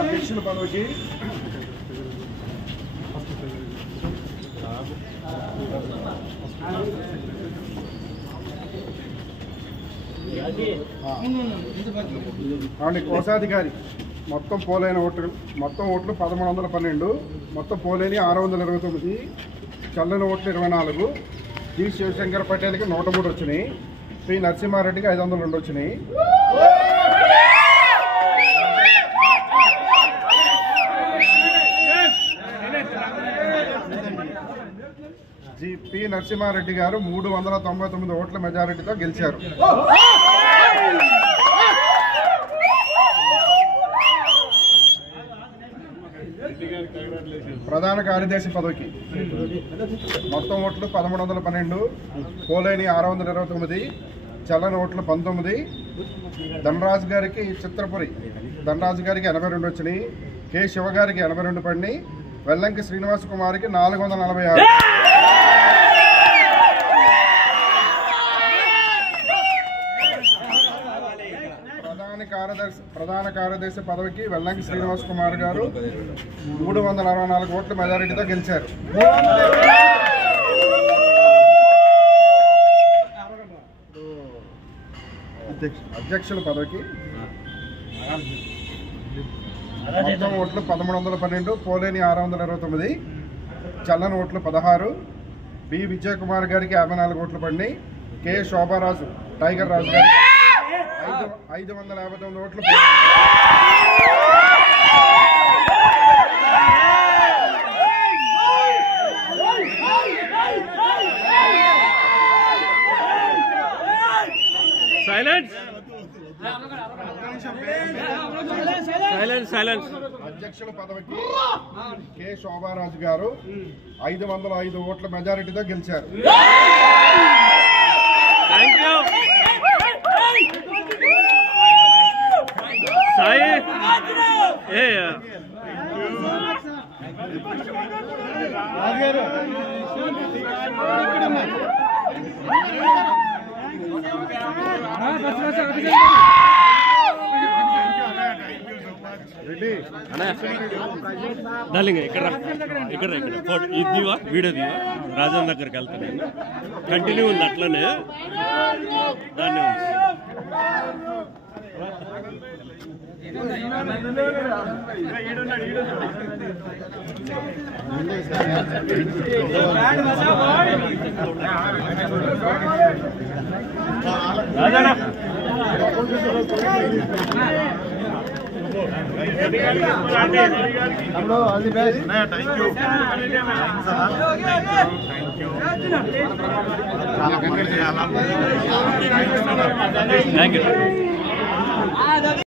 అధ్యక్షుల పదవికి కోశాధికారి మొత్తం పోలైన ఓట్లు 1312, మొత్తం పోలేని 629, చల్లని ఓట్లు 24, జి శివశంకర్ పటేల్కి 103 వచ్చినాయి, పి నరసింహారెడ్డికి 502 వచ్చినాయి. పి నరసింహారెడ్డి గారు 399 ఓట్ల మెజారిటీతో గెలిచారు. ప్రధాన కార్యదర్శి పదవికి మొత్తం ఓట్లు 1312, పోలేని 629, చల్లని ఓట్లు 19, ధనరాజు గారికి చిత్రపురి ధనరాజు గారికి 82 వచ్చినాయి, కె శివ గారికి 82 పడినాయి, వెల్లంకి శ్రీనివాస కుమార్కి 446. ప్రధాన కార్యదర్శి పదవికి వెల్లంకి శ్రీనివాస్ కుమార్ గారు 364 ఓట్ల మెజారిటీతో గెలిచారు. అధ్యక్షుల పదవికి మొత్తం ఓట్లు 1312, పోలేని 629, చల్లని ఓట్లు 16, బి విజయ్ కుమార్ గారికి 54 ఓట్లు పడినాయి, కె శోభారాజు టైగర్ రాజు గారికి 559 ఓట్లు. అధ్యక్షుల పదవికి కె శోభారాజు గారు 505 ఓట్ల మెజారిటీతో గెలిచారు. డార్లింగ్ ఇక్కడ ఇదివా వీడియో దివా రాజన్ దగ్గరికి వెళ్తాను. కంటిన్యూ ఉంది అట్లనే దాన్ని థ్యాంక్ యూ.